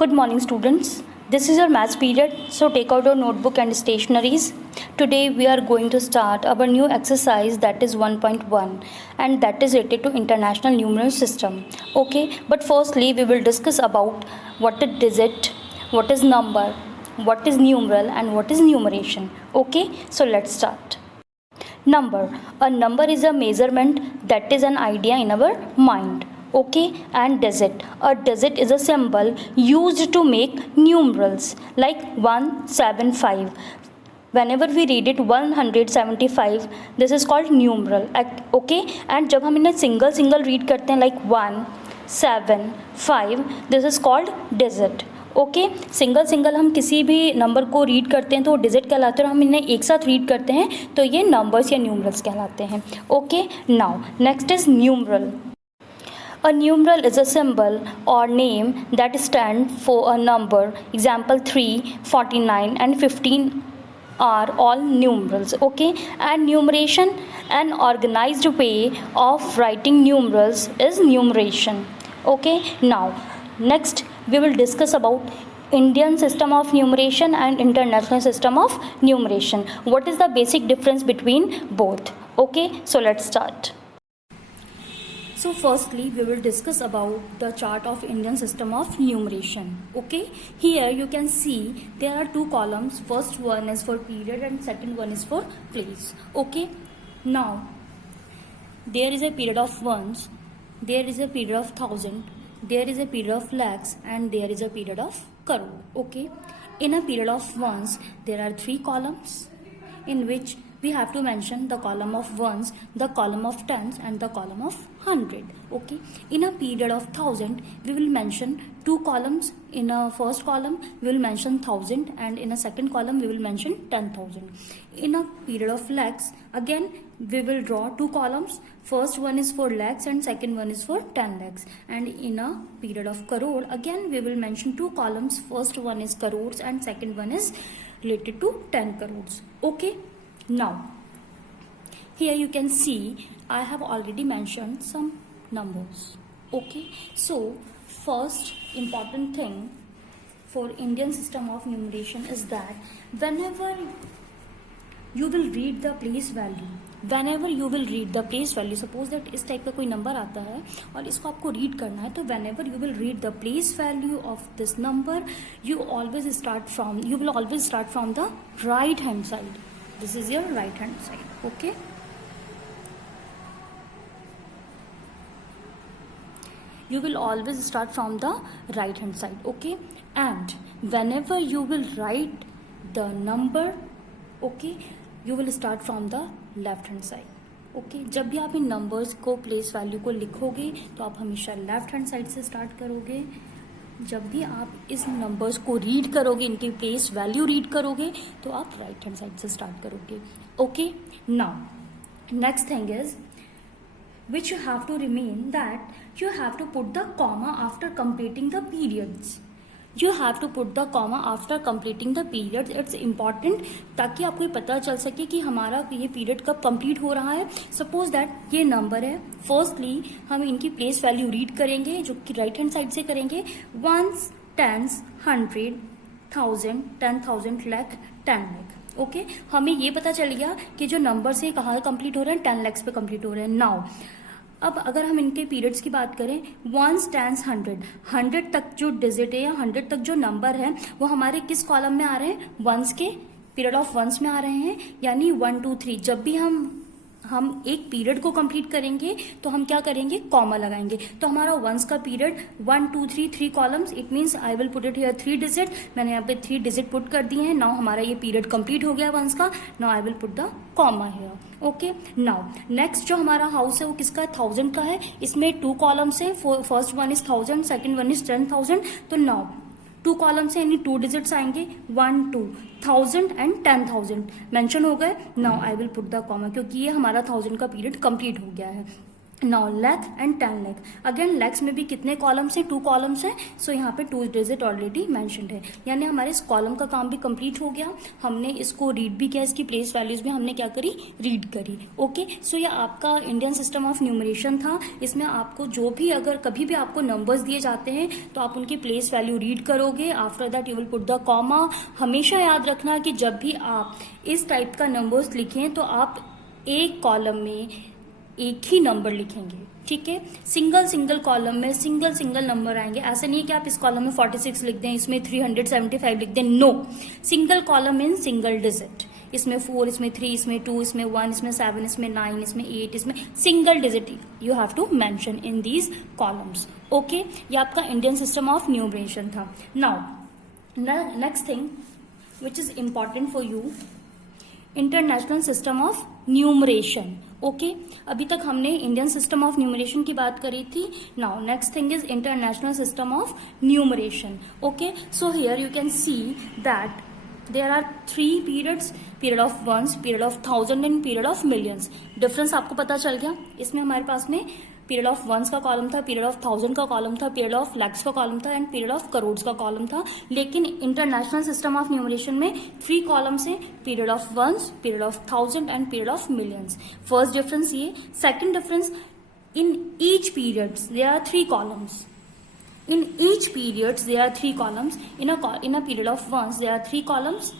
Good morning, students. This is your maths period, so take out your notebook and stationaries. Today we are going to start our new exercise, that is 1.1, and that is related to international numeral system. Okay, but firstly we will discuss about what is digit, what is number, what is numeral, and what is numeration. Okay, so let's start. Number. A number is a measurement, that is an idea in our mind. Okay, and digit. A digit is a symbol used to make numerals like 175. Whenever we read it 175, this is called numeral. Okay, and जब हम इन्हें single read करते हैं like 1 7 5, this is called digit. Okay, single हम किसी भी number को read करते हैं तो वो डिजिट कहलाते हैं, और हम इन्हें एक साथ रीड करते हैं तो ये नंबर्स या न्यूमरल्स कहलाते हैं. Okay, now next is numeral. A numeral is a symbol or name that stands for a number. Example 3, 49 and 15 are all numerals. Okay, and numeration, an organized way of writing numerals, is numeration. Okay, now next we will discuss about Indian system of numeration and international system of numeration. What is the basic difference between both? Okay, so let's start. So firstly we will discuss about the chart of Indian system of numeration. Okay, here you can see there are two columns. First one is for period and second one is for place. Okay, now there is a period of ones, there is a period of thousand, there is a period of lakhs, and there is a period of crore. Okay, in a period of ones there are three columns in which we have to mention the column of ones, the column of tens, and the column of 100. Okay, in a period of thousand we will mention two columns. In a first column we will mention 1000, and in a second column we will mention 10,000. In a period of lakhs, again we will draw two columns. First one is for lakhs and second one is for 10 lakhs. And in a period of crore, again we will mention two columns. First one is crores and second one is related to 10 crores. Okay, now here you can see I have already mentioned some numbers. Okay, so first important thing for Indian system of numeration is that whenever you will read the place value, suppose that इस type का कोई number आता है और इसको आपको read करना है, तो whenever you will read the place value of this number, you will always start from the right hand side. This is your right hand side. Okay, you will always start from the right hand side. Okay, and whenever you will write the number, okay, you will start from the left hand side. Okay, जब भी आप इन numbers को place value को लिखोगे तो आप हमेशा left hand side से स्टार्ट करोगे. जब भी आप इस नंबर्स को रीड करोगे, इनकी प्लेस वैल्यू रीड करोगे, तो आप राइट हैंड साइड से स्टार्ट करोगे. Okay, now next thing is which you have to remain that you have to put the comma after completing the periods. You have to put the comma after completing the periods. It's important ताकि आपको ये पता चल सके कि हमारा ये period कब कंप्लीट हो रहा है. सपोज दैट ये नंबर है. फर्स्टली हम इनकी प्लेस वैल्यू रीड करेंगे जो कि राइट हैंड साइड से करेंगे. Ones, tens, 100, 1000, 10,000, lakh, 10 lakh. Okay, हमें ये पता चल गया कि जो नंबर से कहाँ कंप्लीट हो रहे हैं, 10 लैक्स पे कंप्लीट हो रहे हैं. नाउ अब अगर हम इनके पीरियड्स की बात करें, वंस, टेंस, 100 तक जो डिजिट है या 100 तक जो नंबर है वो हमारे किस कॉलम में आ रहे हैं? वंस के पीरियड ऑफ वंस में आ रहे हैं. यानी 1 2 3 जब भी हम एक पीरियड को कंप्लीट करेंगे तो हम क्या करेंगे? कॉमा लगाएंगे. तो हमारा वंस का period 1 2 3 3 columns. It means I will put it here 3 digit. मैंने यहाँ पे 3 डिजिट पुट कर दिए हैं. नाउ हमारा ये पीरियड कंप्लीट हो गया वंस का. Now I will put the comma here. Okay, now next जो हमारा हाउस है वो किसका है? 1000 का है. इसमें 2 कॉलम्स है. First one is 1000, second one is 10,000. तो नाउ 2 कॉलम्स है यानी 2 डिजिट्स आएंगे. 1 2 1000 एंड 10,000 मेंशन हो गए. Now I will put the comma क्योंकि ये हमारा 1000 का पीरियड कंप्लीट हो गया है. Now lakh and 10 lakh, again lakhs में भी कितने कॉलम्स हैं, 2 कॉलम्स हैं, सो यहाँ पे 2 डिजिट ऑलरेडी मैंशनड है, यानी हमारे इस कॉलम का काम भी कंप्लीट हो गया, हमने इसको रीड भी किया, इसकी प्लेस वैल्यूज भी हमने क्या करी, रीड करी। ओके, सो ये आपका इंडियन सिस्टम ऑफ न्यूमरेशन था। इसमें आपको जो भी अगर कभी भी आपको नंबर्स दिए जाते हैं तो आप उनकी प्लेस वैल्यू रीड करोगे, after that you will put the comma. हमेशा याद रखना कि जब भी आप इस टाइप का नंबर्स लिखें तो आप एक कॉलम में एक ही नंबर लिखेंगे, ठीक है, सिंगल कॉलम में सिंगल नंबर आएंगे। ऐसे नहीं कि आप इस कॉलम में 46 लिख दें, इसमें 375 लिख दें, no, single column in single digit, इसमें 4, इसमें 3, इसमें 2, इसमें 1, इसमें 7, इसमें 9, इसमें 8, इसमें single digit you have to mention in these columns. Okay, ये आपका इंडियन सिस्टम ऑफ न्यूमरेशन था। Now next thing which is important for you, international system of numeration. Okay, अभी तक हमने इंडियन सिस्टम ऑफ न्यूमरेशन की बात करी थी। Now next thing is international system of numeration. Okay, so here you can see that there are 3 periods, period of ones, period of thousand and period of millions। Difference आपको पता चल गया। इसमें हमारे पास में पीरियड ऑफ वंस का column था, period of thousand का कॉलम था, पीरियड ऑफ लैक्स का कॉलम था एंड पीरियड ऑफ करोड़ का कॉलम था। लेकिन इंटरनेशनल सिस्टम ऑफ न्यूमरेशन में 3 कॉलम्स हैं, period of ones, period of thousand and period of millions. First difference ये। Second difference, in each periods there are 3 columns. In each periods there are 3 columns. In a period of ones there are 3 columns,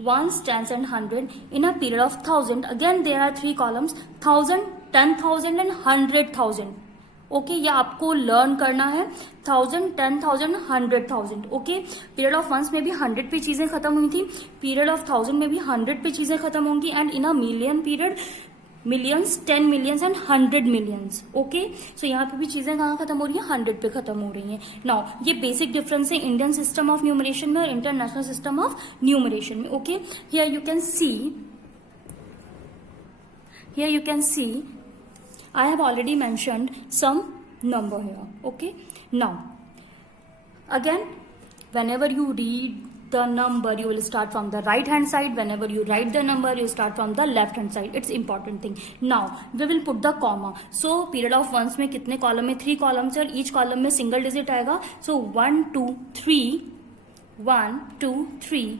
ones, tens and 100. In a period of thousand again there are 3 columns, 1000, 10,000 and 100,000। Okay, ये आपको learn करना है, 1000, 10,000, 100,000। Okay, period of once में भी 100 पे चीजें खत्म हुई थी, पीरियड ऑफ थाउजेंड में भी 100 पे चीजें खत्म होंगी and in a million period millions, 10 millions and 100 millions. Okay, so यहाँ पे भी चीजें कहाँ खत्म हो रही है, 100 पे खत्म हो रही हैं। नाउ ये बेसिक डिफरेंस है इंडियन सिस्टम ऑफ न्यूमरेशन में और इंटरनेशनल सिस्टम ऑफ न्यूमरेशन में। Okay, here you can C I have already mentioned some number here. Okay, now again whenever you read the number you will start from the right hand side, whenever you write the number you start from the left hand side, it's important thing. Now we will put the comma. So period of ones में कितने column में, 3 columns है और each column में single digit आएगा। So 1 2 3 1 2 3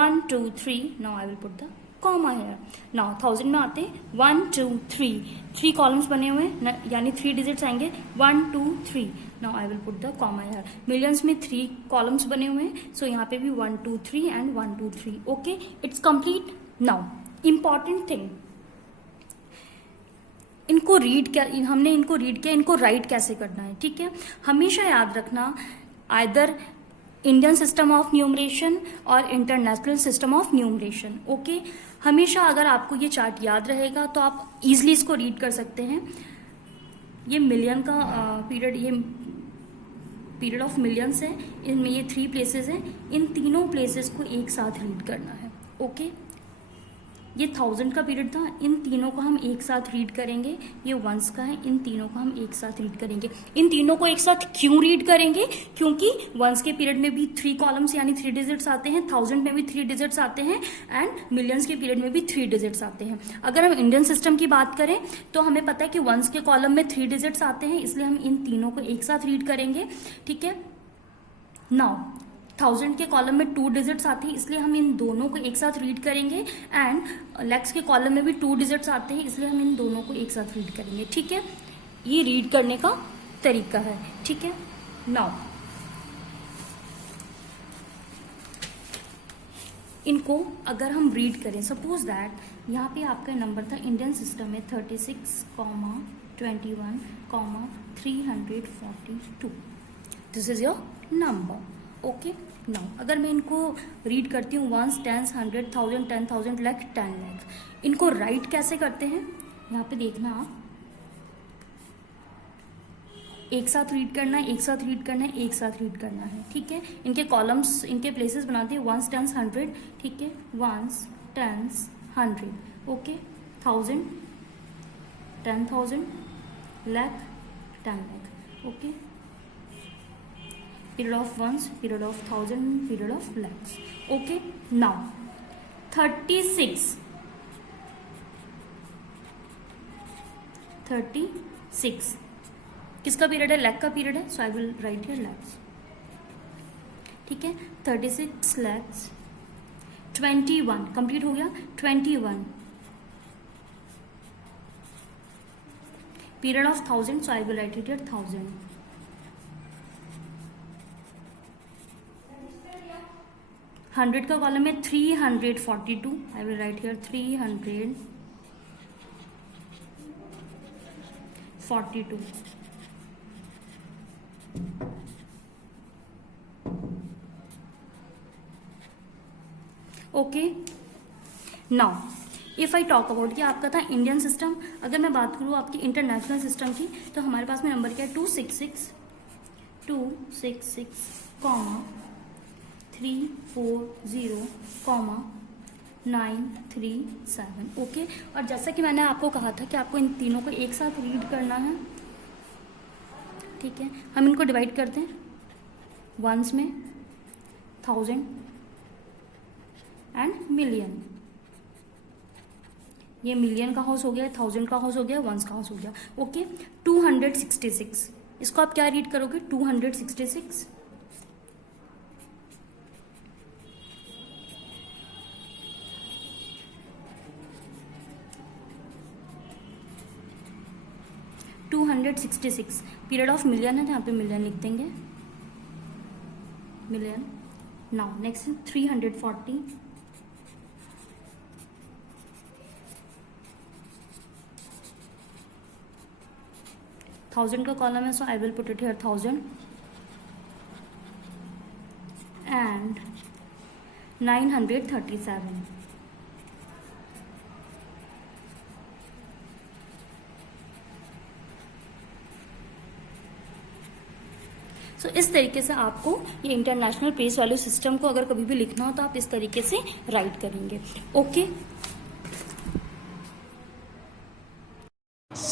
1 2 3, now I will put the comma है। Now 1000 में आते 1 2 3 कॉलम्स बने हुए हैं, यानी 3 डिजिट्स आएंगे, 1 2 3, now I will put the comma here. Millions में 3 कॉलम्स बने हुए हैं, सो यहाँ पे भी 1 2 3 and 1 2 3। Okay, it's complete. Now important thing, इनको रीड क्या, हमने इनको रीड किया, इनको राइट कैसे करना है, ठीक है। हमेशा याद रखना either Indian system of numeration और international system of numeration. Okay, हमेशा अगर आपको ये चार्ट याद रहेगा तो आप इजीली इसको रीड कर सकते हैं। ये मिलियन का पीरियड, ये पीरियड ऑफ मिलियंस है, इनमें ये 3 प्लेसेस हैं, इन तीनों प्लेसेस को एक साथ रीड करना है। ओके, ये 1000 का पीरियड था, इन तीनों को हम एक साथ रीड करेंगे। ये वंस का है, इन तीनों को हम एक साथ रीड करेंगे। इन तीनों को एक साथ क्यों रीड करेंगे, क्योंकि वंस के पीरियड में भी 3 कॉलम्स यानी 3 डिजिट्स आते हैं, 1000 में भी 3 डिजिट्स आते हैं एंड मिलियंस के पीरियड में भी 3 डिजिट्स आते हैं। अगर हम इंडियन सिस्टम की बात करें तो हमें पता है कि वंस के कॉलम में 3 डिजिट्स आते हैं, इसलिए हम इन तीनों को एक साथ रीड करेंगे, ठीक है। नाउ 1000 के कॉलम में 2 डिजिट्स आते हैं, इसलिए हम इन दोनों को एक साथ रीड करेंगे एंड लैक्स के कॉलम में भी 2 डिजिट्स आते हैं, इसलिए हम इन दोनों को एक साथ रीड करेंगे, ठीक है। ये रीड करने का तरीका है, ठीक है। नाउ इनको अगर हम रीड करें, सपोज दैट यहाँ पे आपका नंबर था, इंडियन सिस्टम में 36, 21, 342, this is your number. Okay, now अगर मैं इनको रीड करती हूँ, वंस, टेंस, 100, 1000, 10,000, लाख, 10 लाख, इनको राइट कैसे करते हैं, यहाँ पे देखना आप, एक साथ रीड करना है, एक साथ रीड करना है, एक साथ रीड करना है, ठीक है। इनके कॉलम्स, इनके प्लेसेस बनाते हैं, वंस, टेंस, 100, ठीक है, ones, tens, 100, okay, 1000, 10,000, lakh, 10 lakh, okay. period of ones, period of thousand, period of lakhs. Okay, now 36 6. किसका पीरियड है? लैक का पीरियड है, so I will write here lakhs. ठीक है, 36 lakhs. 21 कंप्लीट हो गया. 21 period of 1000, so I will write it here 1000. 100 का column है 342, I will write here 342. Okay, now if I talk about, कि आपका था इंडियन सिस्टम. अगर मैं बात करूँ आपकी इंटरनेशनल सिस्टम की, तो हमारे पास में नंबर क्या है? 266, 340, 937. ओके, और जैसा कि मैंने आपको कहा था कि आपको इन तीनों को एक साथ रीड करना है. ठीक है, हम इनको डिवाइड करते हैं वंस में, 1000 एंड मिलियन. ये मिलियन का हाउस हो गया, 1000 का हाउस हो गया, वंस का हाउस हो गया. ओके, 266, इसको आप क्या रीड करोगे? 266. पीरियड ऑफ मिलियन है, यहाँ पे मिलियन लिख देंगे, मिलियन. नाउ नेक्स्ट 340, 1000 का कॉलम है, so I will put it here 1000. And 937. सो इस तरीके से आपको ये इंटरनेशनल प्लेस वैल्यू सिस्टम को अगर कभी भी लिखना हो तो आप इस तरीके से राइट करेंगे. Okay,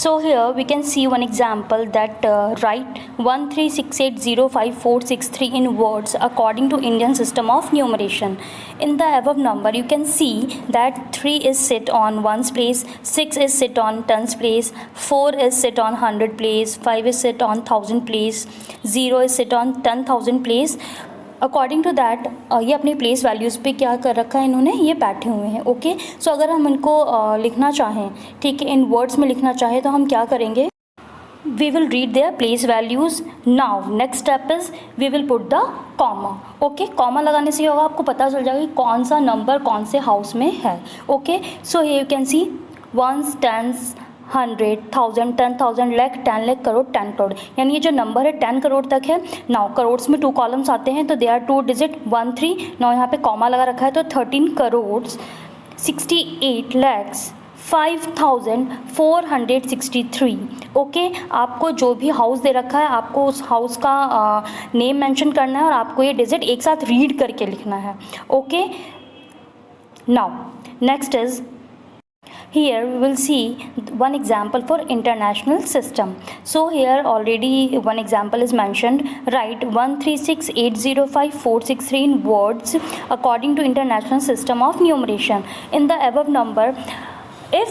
so here we can see one example that write 136805463 in words according to Indian system of numeration. In the above number you can see that 3 is sit on ones place, 6 is sit on tens place, 4 is sit on 100 place, 5 is sit on 1000 place, 0 is sit on 10,000 place. According to that ये अपनी place values पे क्या कर रखा है इन्होंने, ये बैठे हुए हैं. ओके, सो अगर हम इनको लिखना चाहें, ठीक है, इन वर्ड्स में लिखना चाहें तो हम क्या करेंगे? We will read their place values. Now next step is we will put the comma. Okay, comma लगाने से होगा आपको पता चल जाएगा कि कौन सा नंबर कौन से हाउस में है. Okay, so here you can see ones, tens, 100, 1000, 10,000, lakh, 10 lakh, crore, 10 crore. यानी ये जो नंबर है 10 करोड़ तक है. नाउ करोड़्स में 2 कॉलम्स आते हैं, तो दे आर 2 डिजिट 1 3. नाउ यहाँ पे कॉमा लगा रखा है, तो 13 करोड़ 68 लैक्स 5463. ओके, आपको जो भी हाउस दे रखा है आपको उस हाउस का नेम मेंशन करना है और आपको ये डिजिट एक साथ रीड करके लिखना है. Okay, now next is, here we will see one example for international system. So here already one example is mentioned. Write 136805463 in words according to international system of numeration. In the above number, if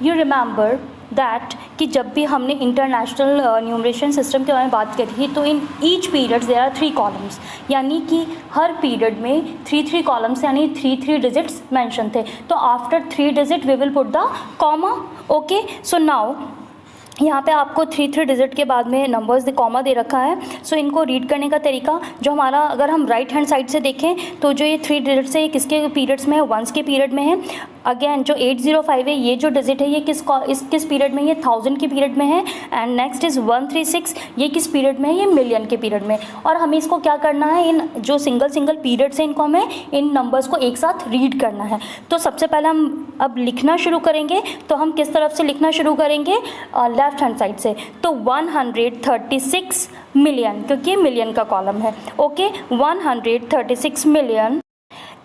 you remember that कि जब भी हमने international numeration system के बारे में बात करी तो in each periods there are 3 columns, यानी कि हर पीरियड में 3 कॉलम्स यानी 3 डिजिट्स मेंशन थे. तो after 3 digit we will put the comma. Okay, so now यहाँ पे आपको 3 डिजिट के बाद में नंबर्स दे कॉमा दे रखा है. सो इनको रीड करने का तरीका जो हमारा, अगर हम राइट हैंड साइड से देखें तो जो ये 3 डिजिट्स है ये किसके पीरियड्स में है? वंस के पीरियड में है. अगेन जो 805 है ये जो डिजिट है ये किस पीरियड में? ये 1000 के पीरियड में है. एंड नेक्स्ट इज़ 136, ये किस पीरियड में है? ये मिलियन के पीरियड में. और हमें इसको क्या करना है, इन जो सिंगल पीरियड्स है इनको हमें इन नंबर्स को एक साथ रीड करना है. तो सबसे पहले हम अब लिखना शुरू करेंगे. तो हम किस तरफ से लिखना शुरू करेंगे? लेफ्ट हैंड साइड से. तो 136 मिलियन, क्योंकि मिलियन का कॉलम है. Okay, 136 million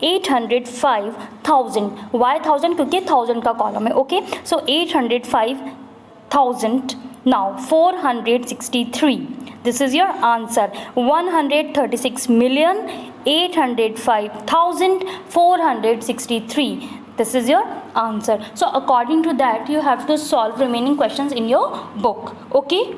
805,000. वाई 1000? क्योंकि 1000 का कॉलम है. Okay, so 805,000. Now 463. This is your answer. 136 million 805,463. This is your answer. So according to that, you have to solve remaining questions in your book. Okay.